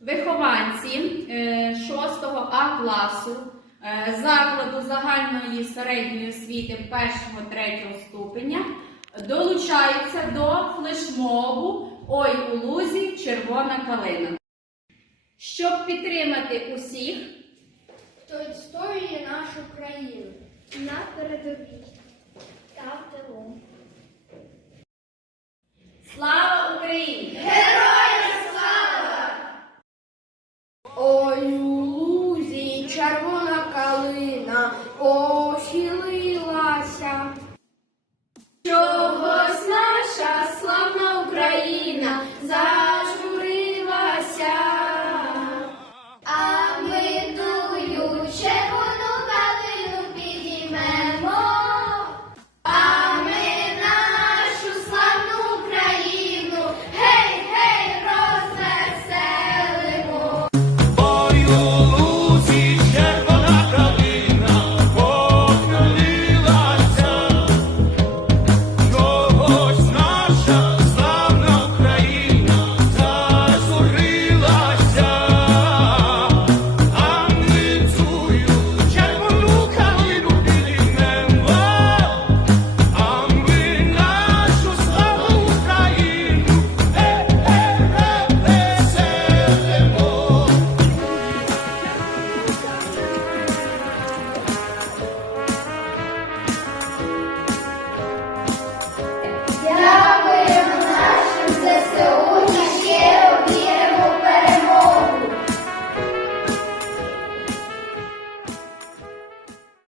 Вихованці 6 А класу е, закладу загальної середньої освіти 1-3 ступеня долучаються до флешмобу Ой у лузі червона калина. Щоб підтримати усіх, хто відстоює нашу країну. на передовій Za